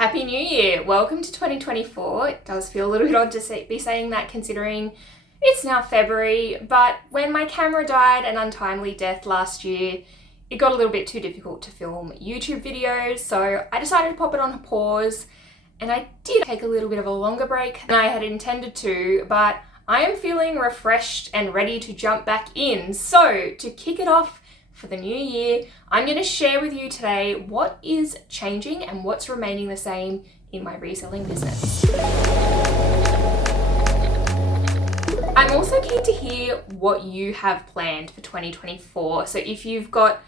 Happy New Year! Welcome to 2024. It does feel a little bit odd to be saying that considering it's now February, but when my camera died an untimely death last year, it got a little bit too difficult to film YouTube videos, so I decided to pop it on pause, and I did take a little bit of a longer break than I had intended to, but I am feeling refreshed and ready to jump back in. So to kick it off for the new year, I'm going to share with you today what is changing and what's remaining the same in my reselling business. I'm also keen to hear what you have planned for 2024. So if you've got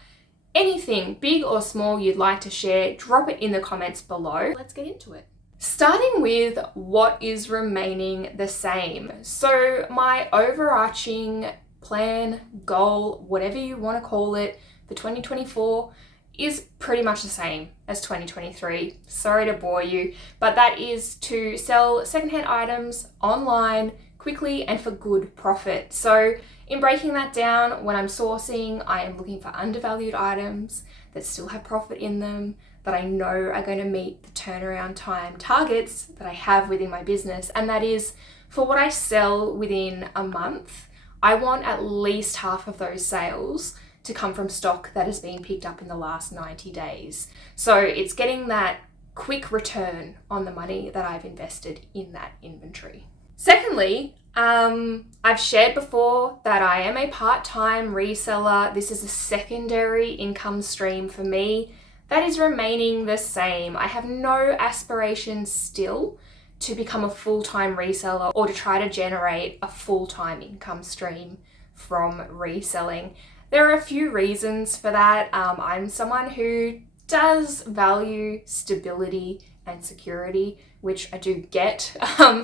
anything big or small you'd like to share, drop it in the comments below. Let's get into it. Starting with what is remaining the same. So my overarching plan, goal, whatever you want to call it, for 2024 is pretty much the same as 2023. Sorry to bore you, but that is to sell secondhand items online quickly and for good profit. So in breaking that down, when I'm sourcing, I am looking for undervalued items that still have profit in them, that I know are going to meet the turnaround time targets that I have within my business. And that is for what I sell within a month, I want at least half of those sales to come from stock that has been picked up in the last 90 days. So it's getting that quick return on the money that I've invested in that inventory. Secondly, I've shared before that I am a part-time reseller. This is a secondary income stream for me. That is remaining the same. I have no aspirations still to become a full-time reseller or to try to generate a full-time income stream from reselling. There are a few reasons for that. I'm someone who does value stability and security, which I do get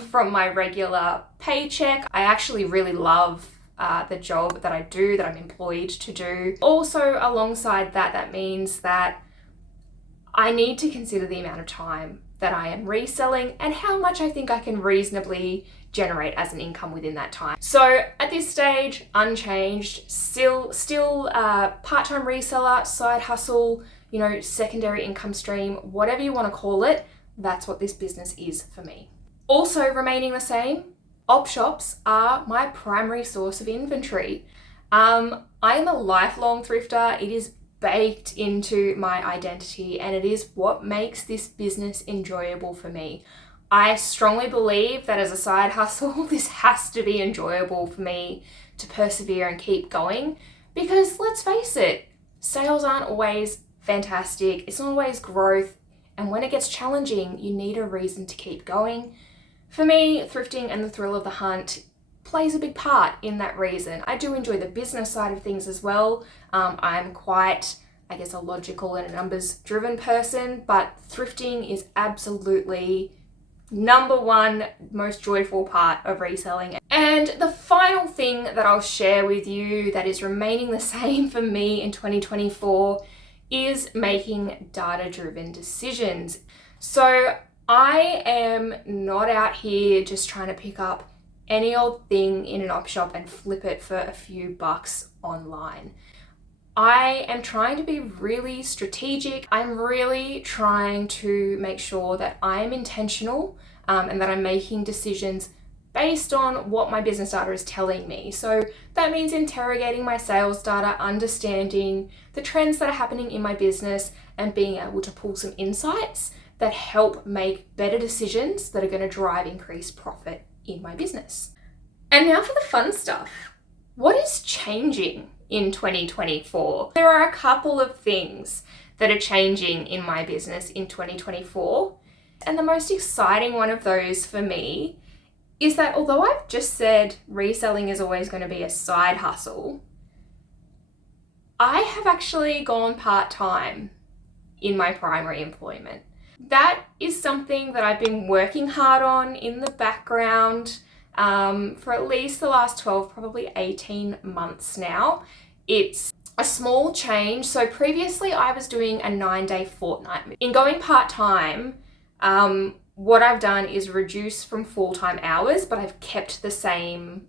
from my regular paycheck. I actually really love the job that I do, that I'm employed to do. Also, alongside that, that means that I need to consider the amount of time that I am reselling and how much I think I can reasonably generate as an income within that time. So at this stage, unchanged, still part-time reseller, side hustle, secondary income stream, whatever you want to call it, that's what this business is for me. Also remaining the same, op shops are my primary source of inventory. I am a lifelong thrifter. It is baked into my identity and it is what makes this business enjoyable for me. I strongly believe that as a side hustle, this has to be enjoyable for me to persevere and keep going because let's face it, sales aren't always fantastic. It's not always growth. And when it gets challenging, you need a reason to keep going. For me, thrifting and the thrill of the hunt plays a big part in that reason. I do enjoy the business side of things as well. I'm quite, a logical and a numbers-driven person, but thrifting is absolutely number one most joyful part of reselling. And the final thing that I'll share with you that is remaining the same for me in 2024 is making data-driven decisions. So I am not out here just trying to pick up any old thing in an op shop and flip it for a few bucks online. I am trying to be really strategic. I'm really trying to make sure that I am intentional and that I'm making decisions based on what my business data is telling me. So that means interrogating my sales data, understanding the trends that are happening in my business and being able to pull some insights that help make better decisions that are going to drive increased profit in my business. And now for the fun stuff. What is changing in 2024? There are a couple of things that are changing in my business in 2024. And the most exciting one of those for me is that although I've just said reselling is always going to be a side hustle, I have actually gone part-time in my primary employment. That is something that I've been working hard on in the background for at least the last 12, probably 18 months now. It's a small change. So previously I was doing a 9-day fortnight. In going part-time, what I've done is reduce from full-time hours, but I've kept the same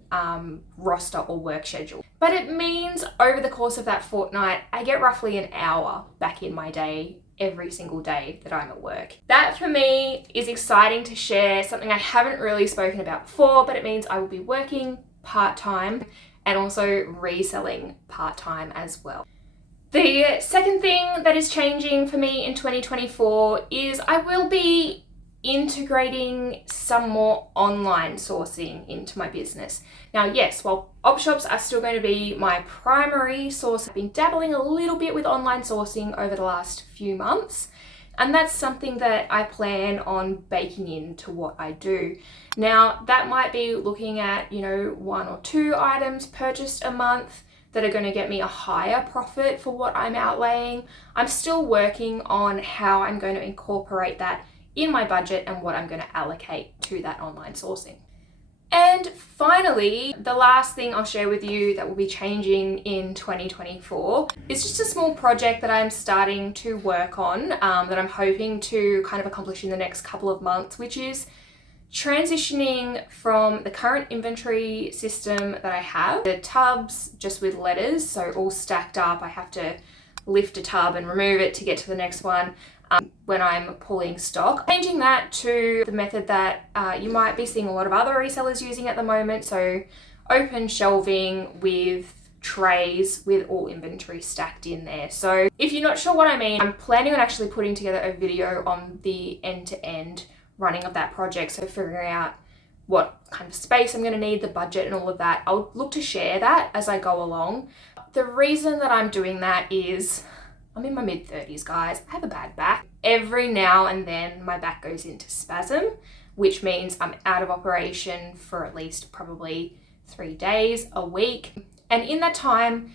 roster or work schedule. But it means over the course of that fortnight, I get roughly an hour back in my day every single day that I'm at work. That for me is exciting to share, something I haven't really spoken about before, but it means I will be working part-time and also reselling part-time as well. The second thing that is changing for me in 2024 is I will be integrating some more online sourcing into my business. Now, yes, while op shops are still going to be my primary source, I've been dabbling a little bit with online sourcing over the last few months, and that's something that I plan on baking into what I do. Now, that might be looking at, 1 or 2 items purchased a month that are going to get me a higher profit for what I'm outlaying. I'm still working on how I'm going to incorporate that in my budget and what I'm going to allocate to that online sourcing. And finally, the last thing I'll share with you that will be changing in 2024 is just a small project that I'm starting to work on that I'm hoping to kind of accomplish in the next couple of months, which is transitioning from the current inventory system that I have, the tubs just with letters, so all stacked up. I have to lift a tub and remove it to get to the next one when I'm pulling stock. Changing that to the method that you might be seeing a lot of other resellers using at the moment, so open shelving with trays with all inventory stacked in there. So if you're not sure what I mean, I'm planning on actually putting together a video on the end-to-end running of that project, so figuring out what kind of space I'm going to need, the budget and all of that. I'll look to share that as I go along. The reason that I'm doing that is I'm in my mid-30s, guys. I have a bad back. Every now and then my back goes into spasm, which means I'm out of operation for at least probably 3 days a week. And in that time,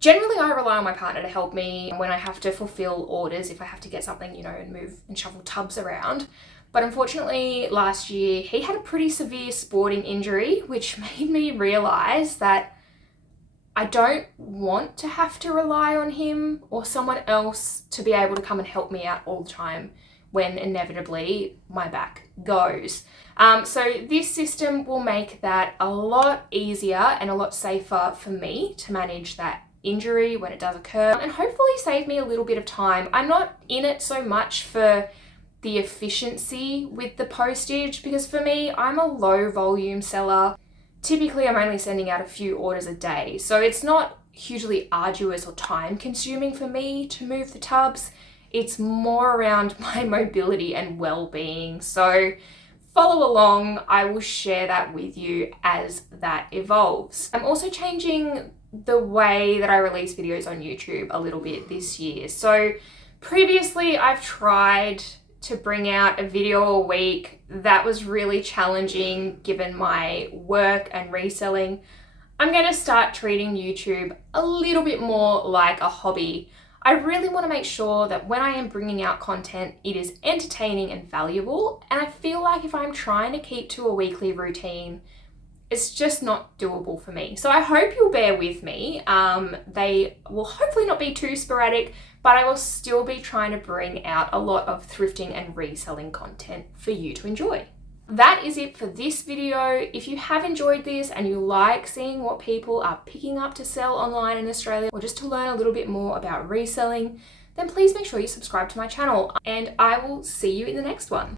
generally I rely on my partner to help me when I have to fulfill orders, if I have to get something, and move and shuffle tubs around. But unfortunately, last year, he had a pretty severe sporting injury, which made me realize that I don't want to have to rely on him or someone else to be able to come and help me out all the time when inevitably my back goes. So this system will make that a lot easier and a lot safer for me to manage that injury when it does occur, and hopefully save me a little bit of time. I'm not in it so much for the efficiency with the postage, because for me, I'm a low volume seller. Typically, I'm only sending out a few orders a day, so it's not hugely arduous or time consuming for me to move the tubs. It's more around my mobility and well-being. So follow along, I will share that with you as that evolves. I'm also changing the way that I release videos on YouTube a little bit this year. So previously I've tried to bring out a video a week. That was really challenging given my work and reselling. I'm going to start treating YouTube a little bit more like a hobby. I really want to make sure that when I am bringing out content, it is entertaining and valuable. And I feel like if I'm trying to keep to a weekly routine, it's just not doable for me. So I hope you'll bear with me. They will hopefully not be too sporadic, but I will still be trying to bring out a lot of thrifting and reselling content for you to enjoy. That is it for this video. If you have enjoyed this and you like seeing what people are picking up to sell online in Australia, or just to learn a little bit more about reselling, then please make sure you subscribe to my channel, and I will see you in the next one.